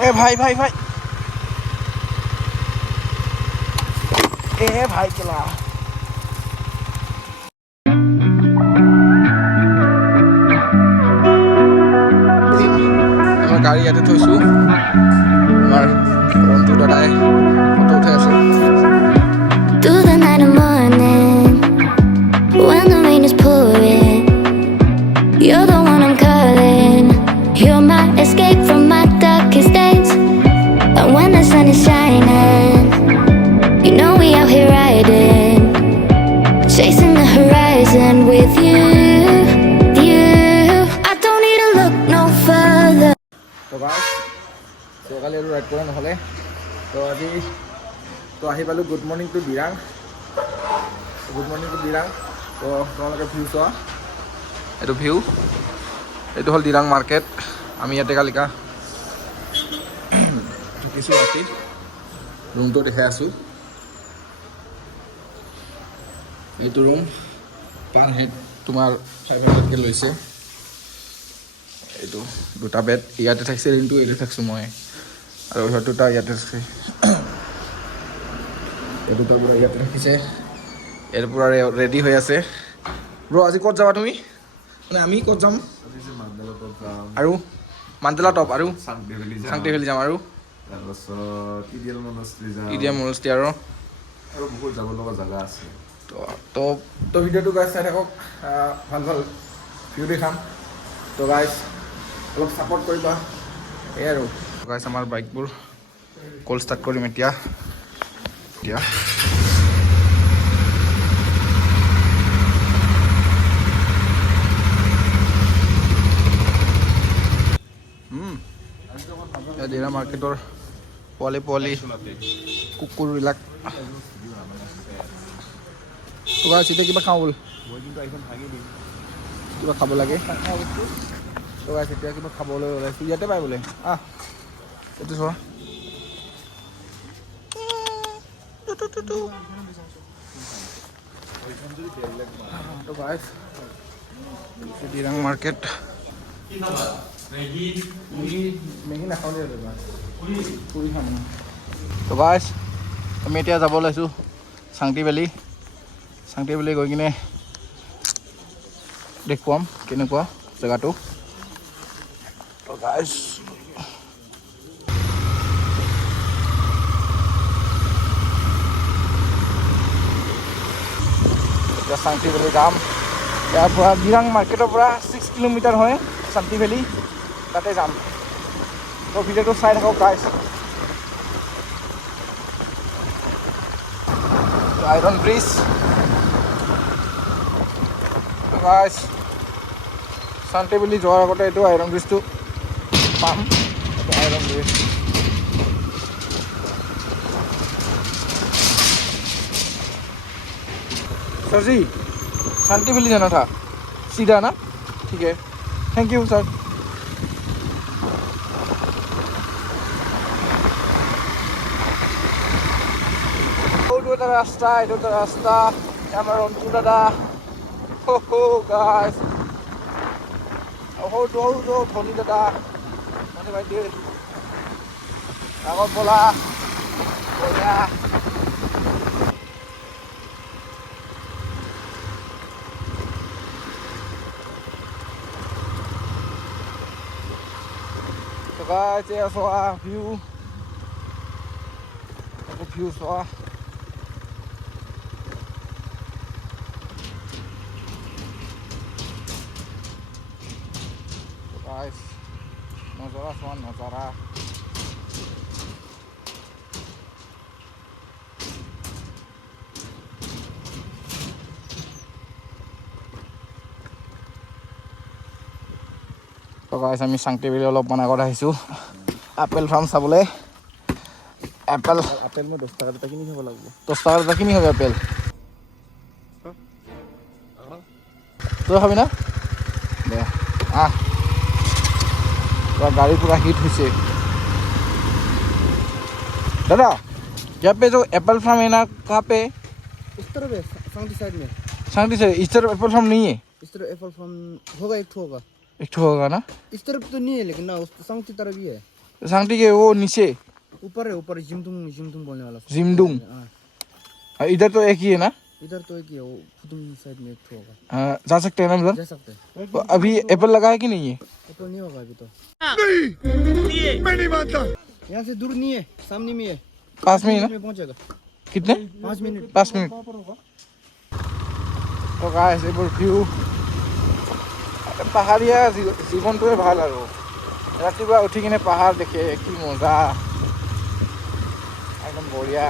ए भाई भाई भाई ए भाई चला गाड़ी ইয়াতে থৈছো আমাৰ ৰন্তু দাদাই ফটো উঠাই আছে Through the night and morning, when the rain is pouring, you're the one I'm calling. You're my escape from my darkest days. And when the sun is shining, you know we out here riding, chasing the horizon with you. I don't need to look no further. তো গাইছ সকালে আৰু ride কৰা নহ'লে তো আজি তো আহি পালোঁ গুড মৰ্ণিং টু দিৰাং তো তোমালোকে ভিউ চোৱা এইটো ভিউ এইটো হ'ল দিৰাং মাৰ্কেট আমি ইয়াতে কালিকা থাকিছোঁ ৰাতি ৰুমটো দেখাই আছোঁ এইটো ৰুম পাৰ হেড তোমাৰ 500কে লৈছে এইটো দুটা বেড ইয়াতে থাকিছে ৰুমটো এইটো থাকিছোঁ মই আৰু সিহঁত দুটা ইয়াতে থাকে এই দুটা পুৰা ইয়াতে ৰাখিছে ইয়াৰ পুৰা ৰেডি হৈ আছে ব্ৰ আজি ক'ত যাবা তুমি মানে আমি ক'ত যাম আৰু মান্দেলা টপ আৰু চাংটি ভেলি যাম আৰু তাৰপাছত ইডিয়া মনষ্টি আৰু বহুত যাব লগা জেগা আছে তো ভিডিঅ'টো গাইজ চাই থাকক ভাল ভাল ভিউ দেখাম তো গাইজ অলপ ছাপৰ্ট কৰিবা এই আৰু গাইজ আমাৰ বাইকবোৰ কল ষ্টাৰ্ট কৰিম এতিয়া দিৰা মাৰ্কেটৰ পোৱালি কুকুৰবিলাক গাইজ এতিয়া কিবা খাওঁ ব'ল কিবা খাব লাগে তো গাইজ এতিয়া কিবা খাবলৈ ওলাইছোঁ ইয়াতে পাই বোলে এইটো চোৱা তো গাইজ দিৰাং মাৰ্কেট মেগী নাখাওঁ দেই পুৰি খাম তো গাইজ আমি এতিয়া যাব ওলাইছোঁ চাংটি ভেলি গৈ কিনে দেখুৱাম কেনেকুৱা জেগাটো তো গাইজ এতিয়া চাংটি ভেলি যাম ইয়াৰ পৰা দিৰাং মাৰ্কেটৰ পৰা 6 কিলোমিটাৰ হয় শান্তি ভেলি তাতে যাম তো ভিডিঅ'টো চাই থাকক গাইজ আইৰণ ব্ৰিজ গাইজ শান্তি ভেলি যোৱাৰ আগতে এইটো আইৰণ ব্ৰিজটো পাম এইটো আইৰণ ব্ৰিজ सर जी शांति वैली जाना था सीधा ना ठीक है थैंक यू सर रास्ता আমার রন্টু দাদা গাইস ধনী দাদা মানে ভাইটি আগত বলা বঢ়িয়া guys, yeah, so view so guys Nozara তো গাইজ আমি চাংটি ভেলি অলপমান আগত আহিছোঁ আপেল ফাৰ্ম চাবলৈ আপেল মই 10 টকা এটা কিনি খাব লাগিব 10 টকা এটা কিনি খাবি আপেল তই খাবি না দে गाड़ी पूरा हिट हुई दादा यहाँ पे जो एप्पल फार्म है ना कहाँ पे इस तरफ है सांगटी साइड में सांगटी से इस तरफ एप्पल फार्म नहीं है इस तरफ एप्पल फार्म होगा एक ठो होगा एक ठो होगा ना इस तरफ तो नहीं है लेकिन ना उस सांगटी तरफ ही है सांगटी के वो नीचे ऊपर है, ऊपर जिमतुम बोलने वाला। जिमडुंग हाँ, इधर तो एक ही है ना इधर तो एक ही है, वो खुदुम साइड में एक ठो होगा। जा सकते हैं ना जा मतलब सकते हैं। तो अभी एप्पल लगा है कि नहीं है ऊपर नहीं होगा अभी तो। यहाँ से दूर नहीं है, सामने में है। पास में ही ना में पहुंचेगा कितने 5 मिनट। 5 मिनिट তো গাইছ এইবোৰ ভিউ পাহাৰীয়া জীৱনটোৱে ভাল আৰু ৰাতিপুৱা উঠি কিনে পাহাৰ দেখে কি মজা একদম বঢ়িয়া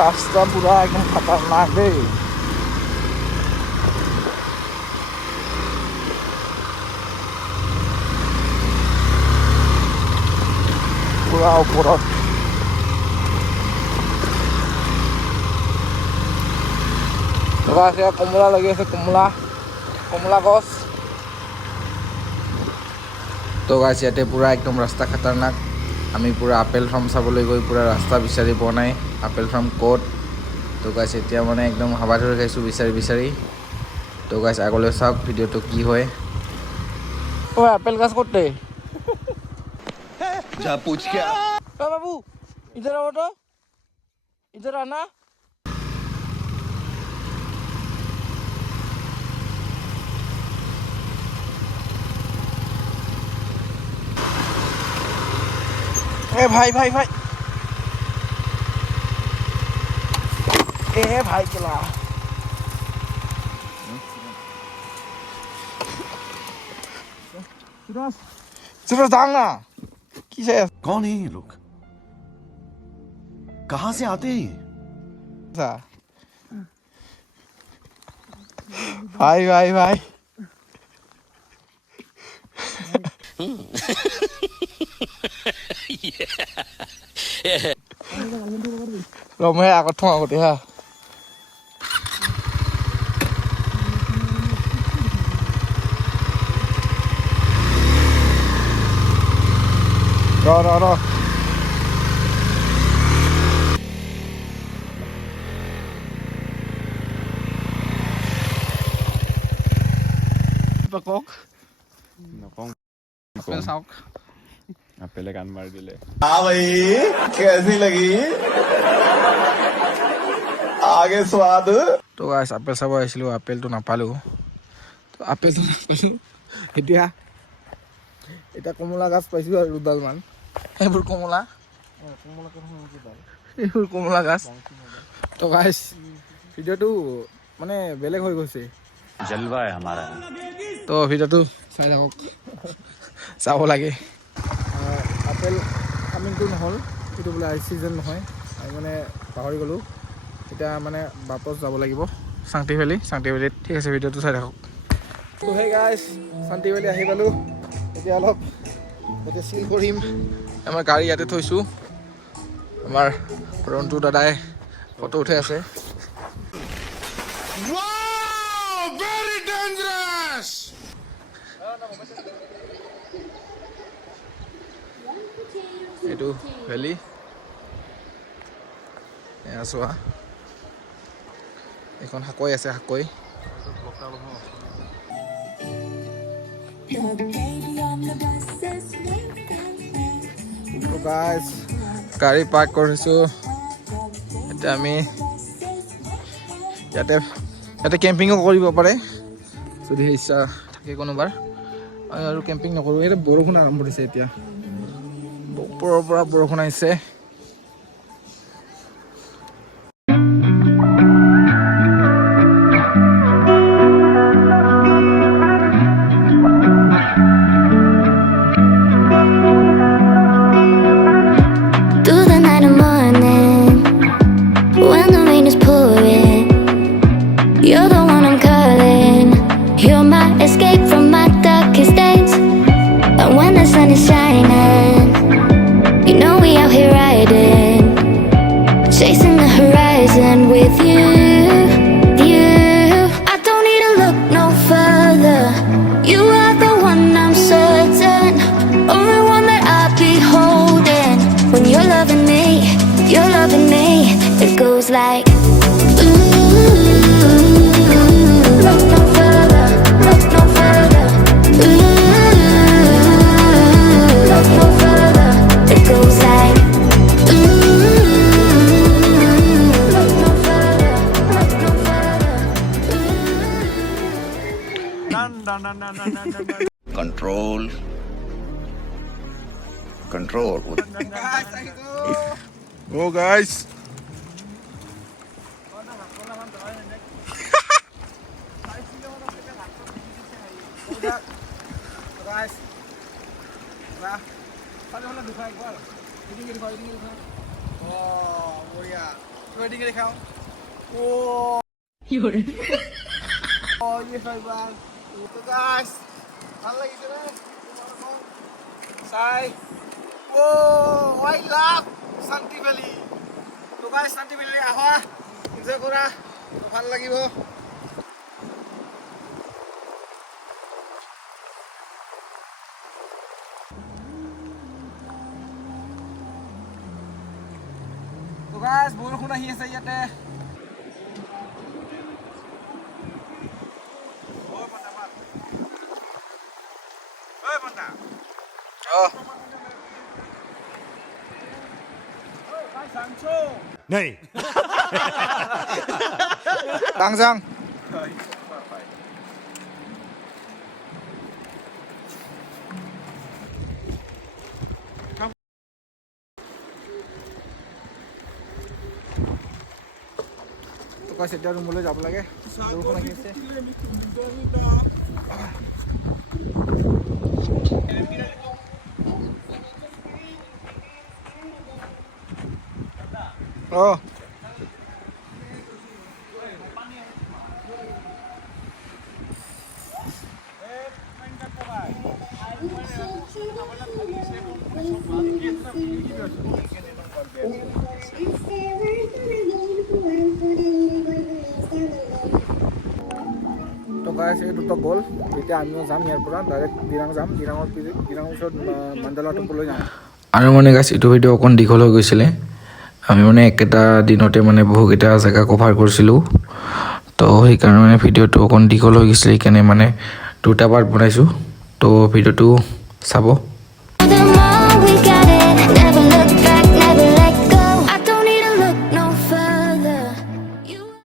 ৰাস্তা পুৰা একদম খতৰনাক দেই পুৰা ওপৰত সেয়া কমলা লাগি আছে কমলা গছ তো গাইছ ইয়াতে পুৰা একদম ৰাস্তা খাতাৰনাক আমি পুৰা আপেল ফাৰ্ম চাবলৈ গৈ পুৰা ৰাস্তা বিচাৰি পোৱা নাই আপেল ফাৰ্ম ক'ত তো গাইছ এতিয়া মানে একদম হাবা ধৰি খাইছোঁ বিচাৰি তো গাইছ আগলৈ চাওক ভিডিঅ'টো কি হয় ও আপেল গাছ ক'তে जा पूछ के आ। बाबू इधर आओ तो इधर आना ए भाई ए भाई चला चलो जाना किसे कौन है ये लोग कहाँ से आते हैं ये? भाईเราไม่ให้อากาศท่องอากาศดีฮะรอประกบ নকওঁเป็นচাওক আপেলে কাণ মাৰি দিলে हाँ भाई कैसी लगी आगे स्वाद তো গাইছ আপেল চাব আহিছিলোঁ আপেলটো নাপালোঁ তো আপেলটো নাপালোঁ এতিয়া কমলা গাছ পাইছোঁ আৰু দুডালমান এইবোৰ কমলা এইবোৰ কমলা গাছ তো গাইছ ভিডিঅ'টো মানে বেলেগ হৈ গৈছে জলৱা আমাৰ তো ভিডিঅ'টো চাই থাকক চাব লাগে আপেল কামিংটো নহ'ল সেইটো বোলে ছিজন নহয় আমি মানে পাহৰি গ'লোঁ এতিয়া মানে বাপচ যাব লাগিব চাংটি ভেলীত ঠিক আছে ভিডিঅ'টো চাই থাকক তো সেই গাইছ শান্তি ভেলী আহি পালোঁ এতিয়া অলপ ইয়াতে চিল কৰিম আমাৰ গাড়ী ইয়াতে থৈছোঁ আমাৰ ৰন্টু দাদাই ফটো উঠাই আছে এইটো ভেলী এয়া চোৱা এইখন হাকৈ আছে হাকৈ গাড়ী পাৰ্ক কৰিছোঁ এতিয়া আমি ইয়াতে কেম্পিঙো কৰিব পাৰে যদি ইচ্ছা থাকে কোনোবাৰ আৰু কেম্পিং নকৰোঁ এতিয়া বৰষুণ আৰম্ভ দিছে এতিয়া ওপৰৰ পৰা বৰষুণ আহিছে Through the night and morning, when the rain is pouring, you're the one I'm calling. You're my escape from my darkest days. And when the sun is shining, you know we out here right. Control control Go guys. Guys. Nah. Tadi mana dukai gua? Ini dikhao. Oh, boya. Coba ini dikhao. Oh. Yore. Oh, ये भाई बाल. तो guys. ভাল লাগিছে নে? Sai. Oh, I love Santi Valley. তো guys, Santi Valley আহা. Enjoy কৰা. ভাল লাগিব. তো guys, বৰষুণ আহি আছে ইয়াতে. नहीं Langsang. তো guys, এতিয়া ৰুমলৈ যাব লাগে. বৰষুণ আহি আছে. Oh. তো guys, এই দুটো গ'ল. এতিয়া আমিও যাম ইয়াৰ পৰা ডাইৰেক্ট দিৰাং যাম. দিৰাঙৰ ওচৰত মাণ্ডালা টেম্পললৈ যাম. আৰু মানে গাইছ এইটো ভিডিঅ' অকণ দীঘল হৈ গৈছিলে. আমি মানে একেটা দিনতে মানে বহুকেইটা জেগা কভাৰ কৰিছিলোঁ. তো সেইকাৰণে মানে ভিডিঅ'টো অকণ দীঘল হৈ গৈছিলে. সেইকাৰণে মানে দুটা পাৰ্ট বনাইছোঁ. তো ভিডিঅ'টো চাব. The